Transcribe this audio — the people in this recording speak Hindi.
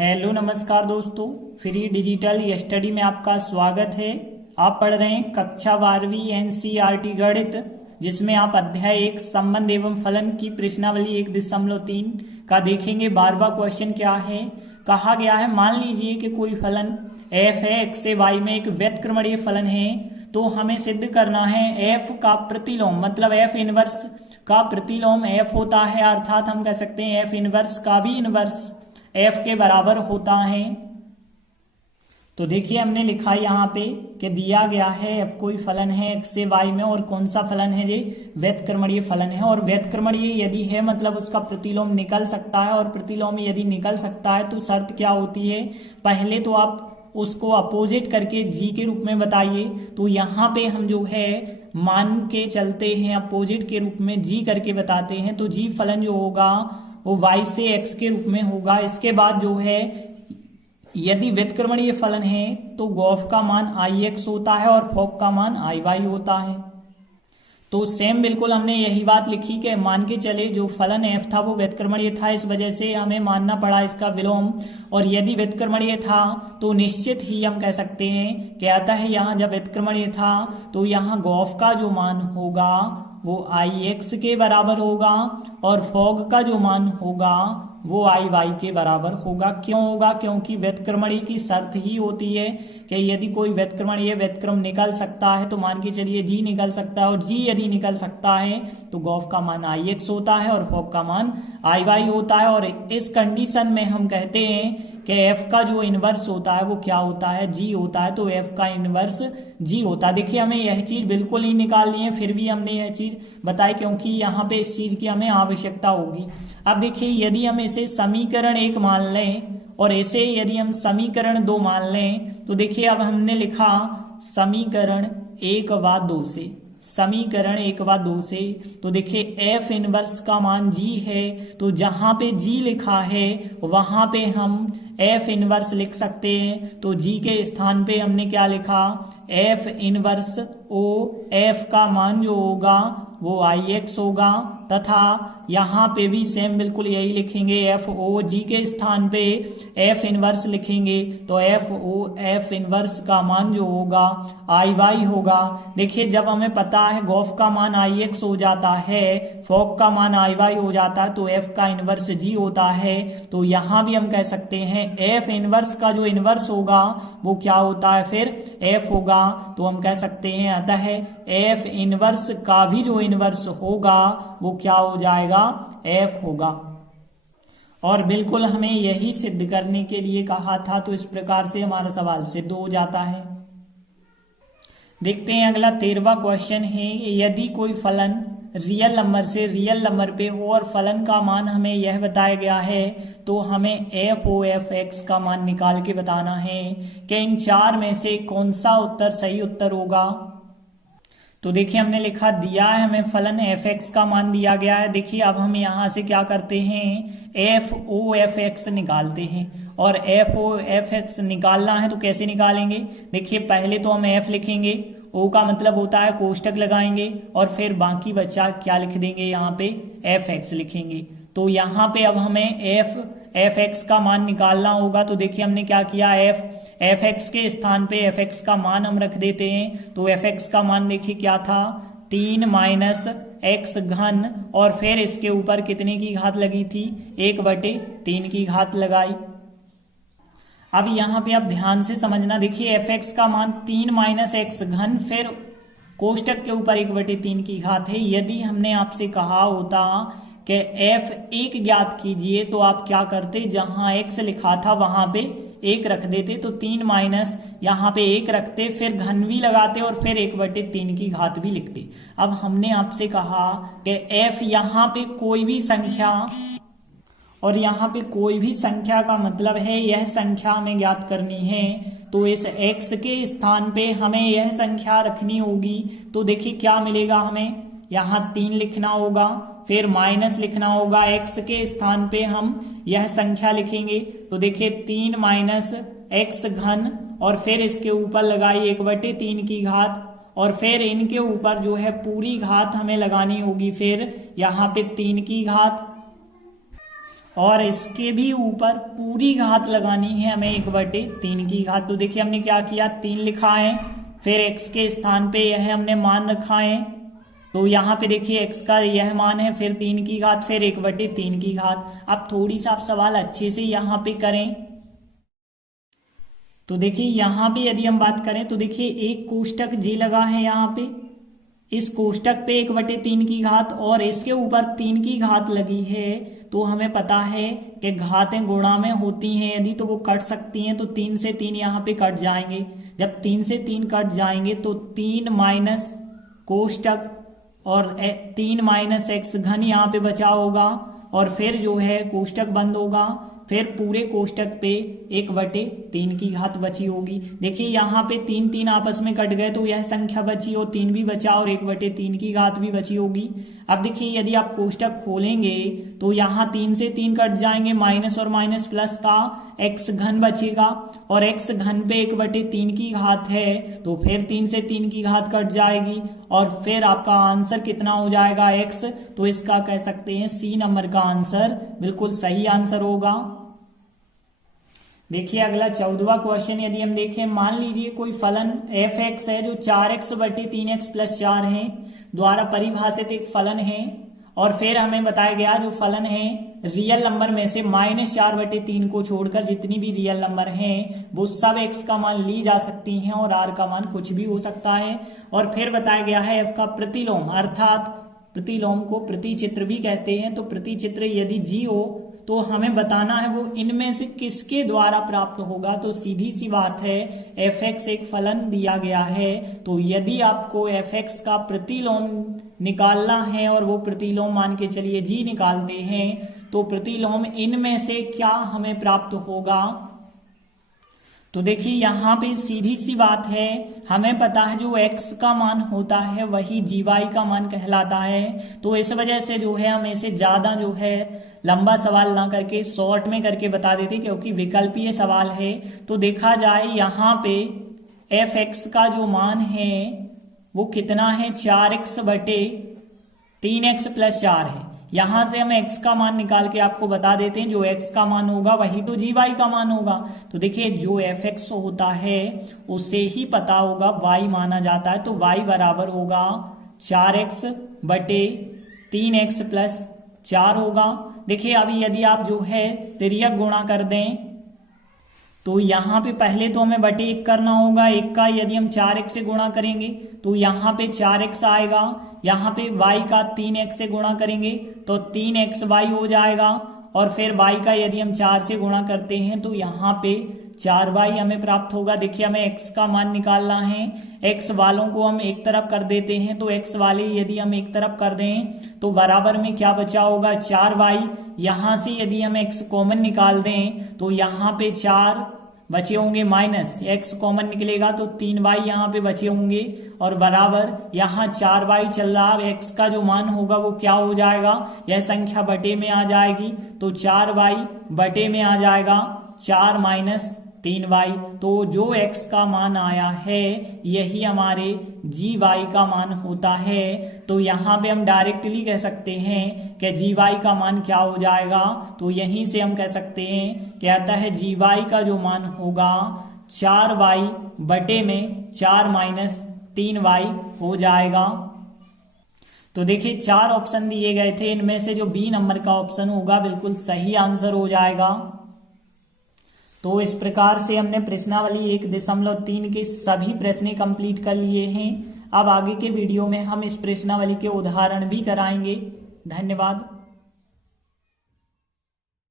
हेलो नमस्कार दोस्तों, फ्री डिजिटल स्टडी में आपका स्वागत है। आप पढ़ रहे हैं कक्षा 12वीं एनसीईआरटी गणित, जिसमें आप अध्याय 1 संबंध एवं फलन की प्रश्नावली 1.3 का देखेंगे। 12वां क्वेश्चन क्या है, कहा गया है मान लीजिए कि कोई फलन f है, x से y में एक व्यतक्रमणीय फलन है, तो हमें सिद्ध करना है f का प्रतिलोम, मतलब f इनवर्स का प्रतिलोम f होता है, अर्थात हम कह सकते हैं f इनवर्स का भी इनवर्स f के बराबर होता है। तो देखिए हमने लिखा यहाँ पे कि दिया गया है f कोई फलन है x से y में, और कौन सा फलन है, ये व्यतक्रमणीय फलन है। और व्यतक्रमणीय यदि है मतलब उसका प्रतिलोम निकल सकता है, और प्रतिलोम यदि निकल सकता है तो शर्त क्या होती है, पहले तो आप उसको अपोजिट करके g के रूप में बताइए। तो यहाँ पे हम जो है मान के चलते हैं, अपोजिट के रूप में g करके बताते हैं। तो g फलन जो होगा वो y से x के रूप में होगा। इसके बाद जो है यदि व्यतक्रमणीय फलन है तो गॉफ का मान ix होता है और फॉक का मान iy होता है। तो सेम बिल्कुल हमने यही बात लिखी कि मान के चले जो फलन f था वो व्यतक्रमणीय था, इस वजह से हमें मानना पड़ा इसका विलोम। और यदि व्यतक्रमणीय था तो निश्चित ही हम कह सकते हैं कि आता है यहाँ जब व्यतक्रमणीय था तो यहाँ गॉफ का जो मान होगा वो ix के बराबर होगा, और फॉग का जो मान होगा वो iy के बराबर होगा। क्यों होगा, क्योंकि व्यतक्रमणीय की शर्त ही होती है कि यदि कोई व्यतक्रमणीय व्यतक्रम निकल सकता है तो मान के चलिए g निकल सकता है, और g यदि निकल सकता है तो गॉफ का मान ix होता है और फॉग का मान iy होता है। और इस कंडीशन में हम कहते हैं कि f का जो इनवर्स होता है वो क्या होता है, g होता है। तो f का इनवर्स g होता है। देखिए हमें यह चीज बिल्कुल ही निकालनी है, फिर भी हमने यह चीज बताई क्योंकि यहाँ पे इस चीज की हमें आवश्यकता होगी। अब देखिए यदि हम इसे समीकरण 1 मान लें और इसे यदि हम समीकरण 2 मान लें, तो देखिए अब हमने लिखा समीकरण 1 व 2 से, समीकरण 1 व 2 से, तो देखिए f इनवर्स का मान g है, तो जहां पे g लिखा है वहां पे हम f इनवर्स लिख सकते हैं। तो g के स्थान पे हमने क्या लिखा, f इनवर्स o, f का मान जो होगा वो ix होगा, तथा यहाँ पे भी सेम बिल्कुल यही लिखेंगे, एफ ओ जी के स्थान पे एफ इनवर्स लिखेंगे, तो एफ ओ एफ इनवर्स का मान जो होगा आई वाई होगा। देखिए जब हमें पता है गॉफ का मान आई एक्स हो जाता है, फॉक का मान आई वाई हो जाता है, तो एफ का इनवर्स जी होता है। तो यहाँ भी हम कह सकते हैं एफ इनवर्स का जो इनवर्स होगा वो क्या होता है, फिर एफ होगा। तो हम कह सकते हैं अतः एफ इनवर्स का भी जो इनवर्स होगा वो क्या हो जाएगा, एफ होगा। और बिल्कुल हमें यही सिद्ध करने के लिए कहा था, तो इस प्रकार से हमारा सवाल सिद्ध हो जाता है। देखते हैं अगला 13वां क्वेश्चन है, यदि कोई फलन रियल नंबर से रियल नंबर पे हो और फलन का मान हमें यह बताया गया है, तो हमें एफ ओ एफ एक्स का मान निकाल के बताना है कि इन चार में से कौन सा उत्तर सही उत्तर होगा। तो देखिए हमने लिखा दिया है हमें फलन एफ एक्स का मान दिया गया है। देखिए अब हम यहाँ से क्या करते हैं, एफ ओ एफ एक्स निकालते हैं, और एफ ओ एफ एक्स निकालना है तो कैसे निकालेंगे, देखिए पहले तो हम एफ लिखेंगे, ओ का मतलब होता है कोष्टक लगाएंगे, और फिर बाकी बच्चा क्या लिख देंगे, यहाँ पे एफ एक्स लिखेंगे। तो यहाँ पे अब हमें एफ एक्स का मान निकालना होगा। तो देखिए हमने क्या किया, एफ एक्स के स्थान पे एफ एक्स का मान हम रख देते हैं। तो एफ एक्स का मान देखिए क्या था, 3 माइनस एक्स घन, और फिर इसके ऊपर कितने की घात लगी थी, 1/3 की घात लगाई। अब यहाँ पे आप ध्यान से समझना, देखिए एफ एक्स का मान 3 माइनस एक्स घन, फिर कोष्टक के ऊपर 1/3 की घात है। यदि हमने आपसे कहा होता कि f1 ज्ञात कीजिए, तो आप क्या करते, जहां x लिखा था वहां पे 1 रख देते, तो 3 माइनस यहाँ पे 1 रखते, फिर घन भी लगाते और फिर 1/3 की घात भी लिखते। अब हमने आपसे कहा कि f यहाँ पे कोई भी संख्या, और यहाँ पे कोई भी संख्या का मतलब है यह संख्या हमें ज्ञात करनी है, तो इस x के स्थान पे हमें यह संख्या रखनी होगी। तो देखिए क्या मिलेगा, हमें यहाँ 3 लिखना होगा, फिर माइनस लिखना होगा, x के स्थान पे हम यह संख्या लिखेंगे। तो देखिए 3 माइनस एक्स घन, और फिर इसके ऊपर लगाई 1/3 की घात, और फिर इनके ऊपर जो है पूरी घात हमें लगानी होगी, फिर यहाँ पे 3 की घात, और इसके भी ऊपर पूरी घात लगानी है हमें 1/3 की घात। तो देखिए हमने क्या किया, 3 लिखा है, फिर x के स्थान पे यह हमने मान रखा है, तो यहाँ पे देखिए x का यह मान है, फिर 3 की घात, फिर 1/3 की घात। अब थोड़ी सा आप सवाल अच्छे से यहाँ पे करें। तो देखिए यहाँ पे यदि हम बात करें तो देखिए एक कोष्टक जी लगा है, यहाँ पे इस कोष्टक पे 1/3 की घात और इसके ऊपर 3 की घात लगी है। तो हमें पता है कि घातें गुणा में होती हैं यदि, तो वो कट सकती हैं, तो 3 से 3 यहाँ पे कट जाएंगे। जब 3 से 3 कट जाएंगे तो 3 माइनस कोष्टक और 3 माइनस x घन यहाँ पे बचा होगा, और फिर जो है कोष्टक बंद होगा, फिर पूरे कोष्टक पे 1/3 की घात बची होगी। देखिए यहाँ पे 3 आपस में कट गए तो यह संख्या बची और 3 भी बचा और 1/3 की घात भी बची होगी। अब देखिए यदि आप कोष्टक खोलेंगे तो यहाँ 3 से 3 कट जाएंगे, माइनस और माइनस प्लस का x घन बचेगा, और x घन पे 1/3 की घात है तो फिर 3 से 3 की घात कट जाएगी, और फिर आपका आंसर कितना हो जाएगा x। तो इसका कह सकते हैं C नंबर का आंसर बिल्कुल सही आंसर होगा। देखिए अगला 14वां क्वेश्चन यदि हम देखें, मान लीजिए कोई फलन f(x) है जो 4x/3x+4 है द्वारा परिभाषित एक फलन है, और फिर हमें बताया गया जो फलन है रियल नंबर में से -4/3 को छोड़कर जितनी भी रियल नंबर हैं वो सब x का मान ली जा सकती हैं और r का मान कुछ भी हो सकता है। और फिर बताया गया है f का प्रतिलोम, अर्थात प्रतिलोम को प्रतिचित्र भी कहते हैं, तो प्रतिचित्र यदि g हो तो हमें बताना है वो इनमें से किसके द्वारा प्राप्त होगा। तो सीधी सी बात है f(x) एक फलन दिया गया है, तो यदि आपको f(x) का प्रतिलोम निकालना है और वो प्रतिलोम मान के चलिए g निकालते हैं, तो प्रतिलोम इनमें से क्या हमें प्राप्त होगा। तो देखिए यहाँ पे सीधी सी बात है, हमें पता है जो x का मान होता है वही gy का मान कहलाता है। तो इस वजह से जो है हम इसे ज्यादा जो है लंबा सवाल ना करके शॉर्ट में करके बता देते, क्योंकि विकल्पीय सवाल है। तो देखा जाए यहाँ पे f(x) का जो मान है वो कितना है, 4x/3x+4 है। यहां से हम x का मान निकाल के आपको बता देते हैं, जो x का मान होगा वही तो gy का मान होगा। तो देखिए जो f(x) होता है उसे ही पता होगा y माना जाता है, तो y बराबर होगा 4x/3x+4 होगा। देखिए अभी यदि आप जो है तिर्यक गुणा कर दें तो यहाँ पे पहले तो हमें बटे 1 करना होगा, 1 का यदि हम 4x से गुणा करेंगे तो यहाँ पे 4x आएगा, यहाँ पे y का 3x से गुणा करेंगे तो 3xy हो जाएगा, और फिर y का यदि हम 4 से गुणा करते हैं तो यहाँ पे 4y हमें प्राप्त होगा। देखिए हमें x का मान निकालना है, x वालों को हम एक तरफ कर देते हैं, तो x वाले यदि हम एक तरफ कर दें तो बराबर में क्या बचा होगा, 4y। यहाँ से यदि हम x कॉमन निकाल दें तो यहाँ पे 4 बचे होंगे, माइनस x कॉमन निकलेगा तो 3y यहाँ पे बचे होंगे, और बराबर यहाँ 4y चल रहा है। x का जो मान होगा वो क्या हो जाएगा, यह संख्या बटे में आ जाएगी, तो 4y बटे में आ जाएगा 4 माइनस 3y। तो जो x का मान आया है यही हमारे gy का मान होता है। तो यहाँ पे हम डायरेक्टली कह सकते हैं कि gy का मान क्या हो जाएगा, तो यहीं से हम कह सकते हैं कहता है gy का जो मान होगा 4y बटे में 4 माइनस 3y हो जाएगा। तो देखिए 4 ऑप्शन दिए गए थे, इनमें से जो बी नंबर का ऑप्शन होगा बिल्कुल सही आंसर हो जाएगा। तो इस प्रकार से हमने प्रश्नावली 1.3 के सभी प्रश्न कंप्लीट कर लिए हैं। अब आगे के वीडियो में हम इस प्रश्नावली के उदाहरण भी कराएंगे। धन्यवाद।